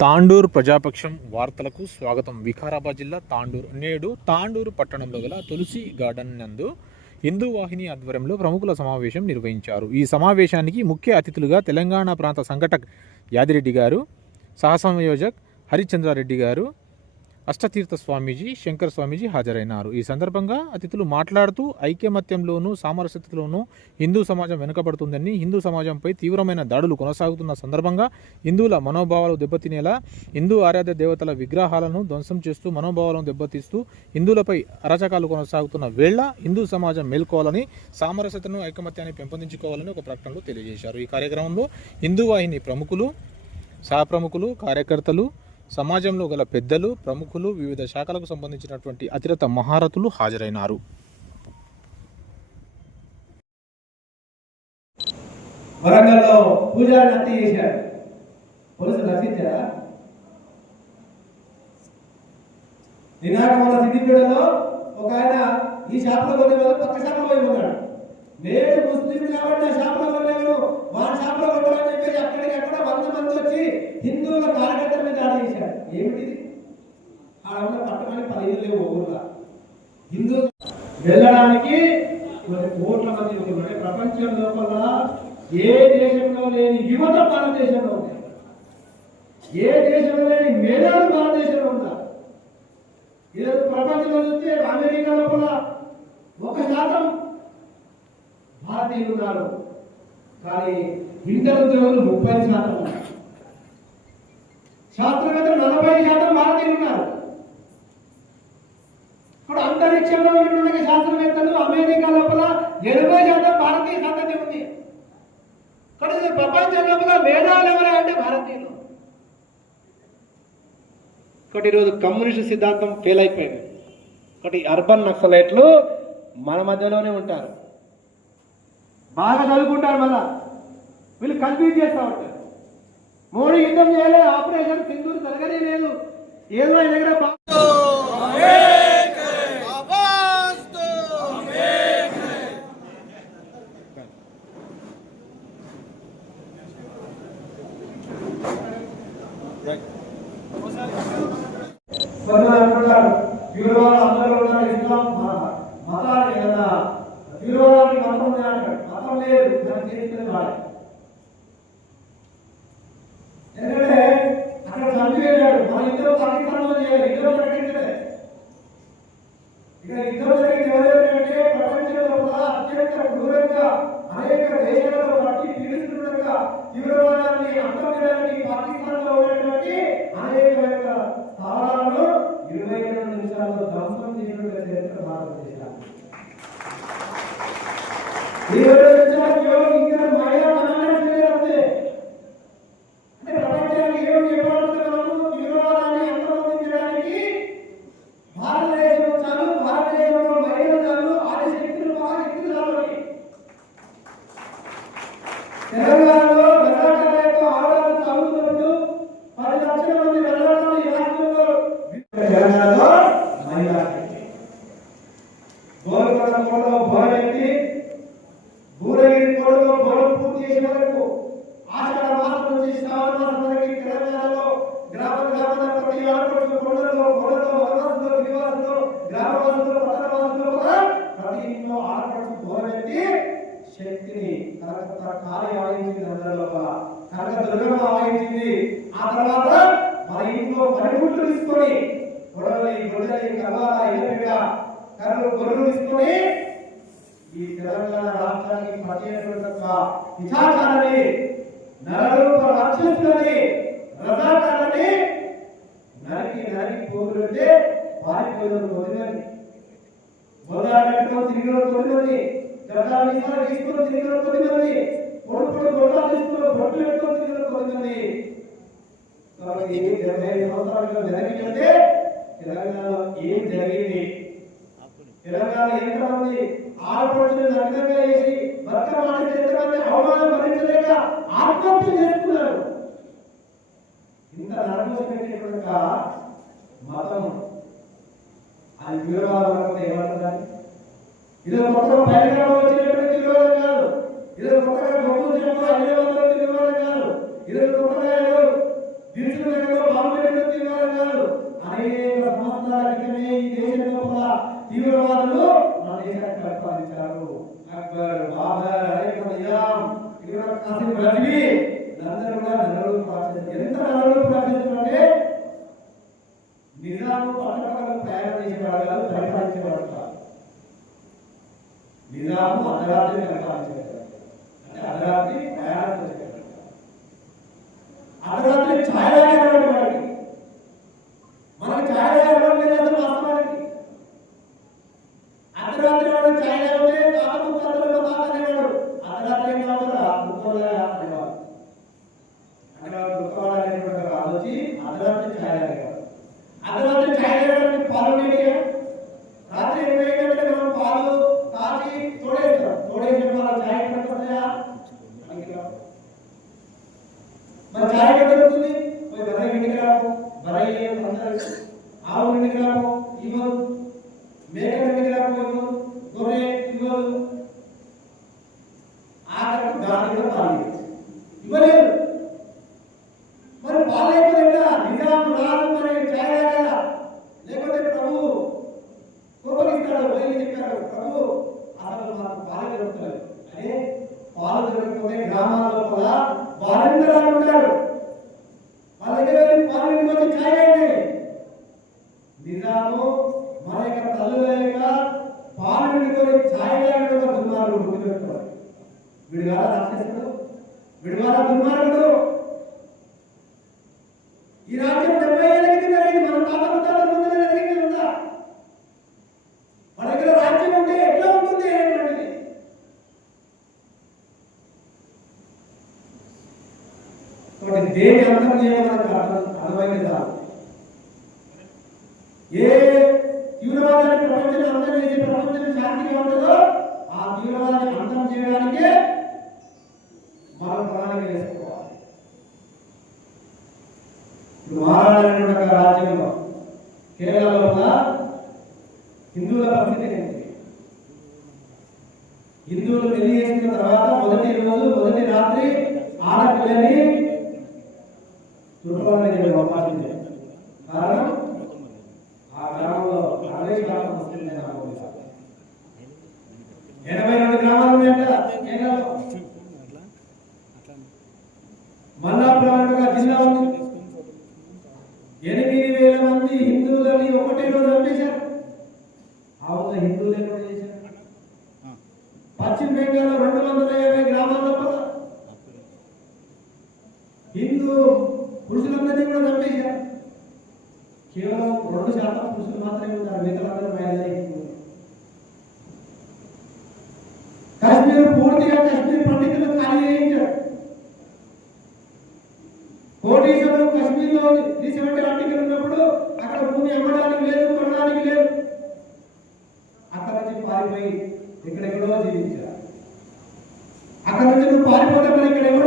తాండూరు ప్రజాపక్షం వార్తలకు స్వాగతం. వికారాబాద్ జిల్లా తాండూరు. నేడు తాండూరు పట్టణంలో గల తులసి గార్డెన్ నందు హిందూ వాహిని ఆధ్వర్యంలో ప్రముఖుల సమావేశం నిర్వహించారు. ఈ సమావేశానికి ముఖ్య అతిథులుగా తెలంగాణ ప్రాంత సంఘటక్ యాదిరెడ్డి గారు సహసంయోజక్ హరిచంద్రారెడ్డి గారు అష్టతీర్థ స్వామీజీ శంకర స్వామీజీ హాజరైనారు. ఈ సందర్భంగా అతిథులు మాట్లాడుతూ ఐకమత్యంలోనూ సామరస్యతలోనూ హిందూ సమాజం వెనుకబడుతుందని హిందూ సమాజంపై తీవ్రమైన దాడులు కొనసాగుతున్న సందర్భంగా హిందువుల మనోభావాలు దెబ్బతినేలా హిందూ ఆరాధ్య దేవతల విగ్రహాలను ధ్వంసం చేస్తూ మనోభావాలను దెబ్బతీస్తూ హిందువులపై అరాచకాలు కొనసాగుతున్న వేళ హిందూ సమాజం మేల్కోవాలని సామరస్యతను ఐకమత్యాన్ని పెంపొందించుకోవాలని ఒక ప్రకటనలో తెలియజేశారు. ఈ కార్యక్రమంలో హిందూ వాహిని ప్రముఖులు సహప్రముఖులు కార్యకర్తలు సమాజంలో గల పెద్దలు ప్రముఖులు వివిధ శాఖలకు సంబంధించినటువంటి అతిరత మహారథులు హాజరైనారు. వరంగల్లో పూజారి హత్య చేశారు. పోలీసులు రక్షించారా? నినాక మన సిద్దిపేటలో ఒక ఆయన ఈ షాప్లో కొనే వాళ్ళు పక్క షాప్లో పోయి ఉన్నాడు. నేను ముస్లిం కాబట్టి చేపలు షాపులో కొనలేను వాడి షాపులో కొట్టాలని చెప్పేసి అక్కడికి అక్కడ వంద మంది వచ్చి హిందువుల కార్యకర్తల మీద దాడి చేశారు. ఏమిటిది? ఆడ ఉన్న పట్టణానికి పదిహేను లేవు ఊర్లో హిందూ వెళ్ళడానికి కొన్ని కోట్ల మంది అంటే ప్రపంచం లోపల ఏ దేశంలో లేని యువత భారతదేశంలో ఉంది. ఏ దేశంలో లేని మేధావులు భారతదేశంలో ఉన్నారు. ఈరోజు ప్రపంచంలో చూస్తే అమెరికా లోపల ఒక శాతం భారతీయులు ఉన్నారు కానీ ఇంటర్ ఉద్యోగులు ముప్పై శాతం. శాస్త్రవేత్తలు నలభై శాతం భారతీయులు ఉన్నారు ఇప్పుడు అంతరిక్షంలో ఉన్నటువంటి శాస్త్రవేత్తలు అమెరికా లోపల ఎనభై శాతం భారతీయ సంతతి ఉంది. కానీ ఇది ప్రపంచం లోపల వేదాలు ఎవరే అంటే భారతీయులు. ఒకటి ఈరోజు కమ్యూనిస్ట్ సిద్ధాంతం ఫెయిల్ అయిపోయింది. ఒకటి అర్బన్ నక్సలైట్లు మన మధ్యలోనే ఉంటారు. బాగా చదువుకుంటారు మళ్ళా. వీళ్ళు కన్ఫ్యూజ్ చేస్తా ఉంటారు. మోడీ యుద్ధం చేయలేదు ఆపరేషన్ సింధూరు జరగనే లేదు. ఏదో ఆయన దగ్గర పీడిస్తుండగా తీవ్రవాదాన్ని పాకిస్తాన్లో ఉన్నటువంటి అనేక యొక్క స్థావరాలను ఇరవై రెండు నిమిషాల్లో ధ్వంసం చేసినట్టుగా చరిత్ర భారతదేశాలు తన కాలం ఆగించింది అందరి లోపల. కనుక దుర్గం ఆగించింది ఆ తర్వాత మన ఇంట్లో పనిముట్లు తీసుకొని గొడవలు గొడవలు కవ్వాల ఎల్లపిడ కర్రలు గొర్రెలు తీసుకొని ఈ తెలంగాణ రాష్ట్రానికి పనిచేయటువంటి ఒక విచారాలని నరరూప రాక్షసులని రథాకాలని నరికి నరికి పోగులుంటే పారిపోయిన వదిలేదు మొదలాడటం తిరిగి వదిలేదు గడ్డాలు ఇసాలు తీసుకుని తిరిగిన తొమ్మిది పొడుపుడు గొడ్డాలు తీసుకుని బొట్టు పెట్టుకొని తిరిగిన కాబట్టి డెబ్బై ఐదు సంవత్సరాలుగా జరిగిందంటే తెలంగాణలో ఏం జరిగింది? తెలంగాణ ఎంతమంది ఆడపడుచులు నగ్నంగా చేసి బతుకమ్మ ఎంతమంది అవమానం భరించలేక ఆత్మహత్య చేసుకున్నారు. ఇంత నరకోసం పెట్టినటువంటి మతం అది తీవ్రవాదం ఏమంటారు ఇది మొత్తం పరిగ్రహం వచ్చినటువంటి వివరం కాదు. ఇది మొత్తం గొప్ప అన్ని వందల వివరం కాదు. ఇది పుట్టకాయలు దినుసులు బాగుపెట్టినటువంటి వివరం కాదు. అనేక సంవత్సరాల క్రితమే ఈ దేశం లోపల తీవ్రవాదులు మన దేశాన్ని పరిపాలించారు అక్బర్ బాబర్ అనేక ఇక్కడ కాసిన నిజాము పట్టణాలను తయారు చేసేవాడు కాదు పరిపాలించేవాడు కాదు. నిజాము అర్ధరాత్రి పరిపాలించేవాడు అంటే అర్ధరాత్రి ప్రయాణం చేసేవాడు అర్ధరాత్రి ఛాయ వాడికి. మనకు ఛాయ లేదు అసలు వాస్తవానికి అర్ధరాత్రి వాడు ఛాయ తాగితే తాత అనేవాడు అర్ధరాత్రి ఏం కాదు ముక్కలు మరి ఛాయ ఎక్కడ దొరుకుతుంది పోయి బర్రె ఇంటికి రాపు బర్రె ఏం అందరూ ఆవు ఇంటికి రాపు ఇవ్వదు మేక ఇంటికి రాపు ఇవ్వదు గొర్రె ఇవ్వదు ఆఖరికి గాలి కూడా పాలు ఇవ్వదు. ఇవ్వలేదు వీడు కాదా దుర్మార్గుడు ఈ రాజ్యం డెబ్బై ఏళ్ళ కింద జరిగింది మన తాత ముత్తాతల ముందు జరిగింది ఉందా మన దగ్గర రాజ్యం ఉంటే ఎట్లా ఉంటుంది అనేటువంటిది కాబట్టి దేని అంతం చేయడం మనకు అర్థం అర్థమైంది కాదు ఏ తీవ్రవాదాన్ని ప్రపంచంలో అంతం చేసి ప్రపంచం శాంతిగా ఉంటుందో ఆ తీవ్రవాదాన్ని అంతం చేయడానికే మనం ప్రణాళిక వేసుకోవాలి ఇప్పుడు మహారాణటువంటి ఒక రాజ్యంలో కేరళ లోపల హిందువుల పరిస్థితి ఏంటి హిందువులు పెళ్ళి చేసిన తర్వాత మొదటి రోజు మొదటి రాత్రి ఆడపిల్లని చుట్టుపక్కల చెప్పి కారణం? ఆ గ్రామంలో అరవై గ్రామం ముస్లింలు ఎనభై రెండు గ్రామాలు ఉన్నాయంట. మల్లాపురం జిల్లా ఉంది. ఎనిమిది వేల మంది హిందువులని ఒకటే రోజు చంపేశారు. ఆ రోజు హిందువులే చేశారు రెండు వందల యాభై గ్రామాలు తప్ప హిందూ పురుషులందరినీ కూడా చంపేశారు. కేవలం రెండు శాతం పురుషులు మాత్రమే ఉన్నారు మిగతా మహిళలే కాశ్మీర్ పూర్తిగా కాశ్మీర్ పండితులు ఖాళీ చేయించారు. కోటీశ్వరుడు కాశ్మీర్లో త్రీ సెవెంటీ ఆర్టికల్ ఉన్నప్పుడు అక్కడ భూమి అమ్మడానికి లేదు కొనడానికి లేదు. అక్కడ నుంచి పారిపోయి ఎక్కడెక్కడో జీవించారు. అక్కడ నుంచి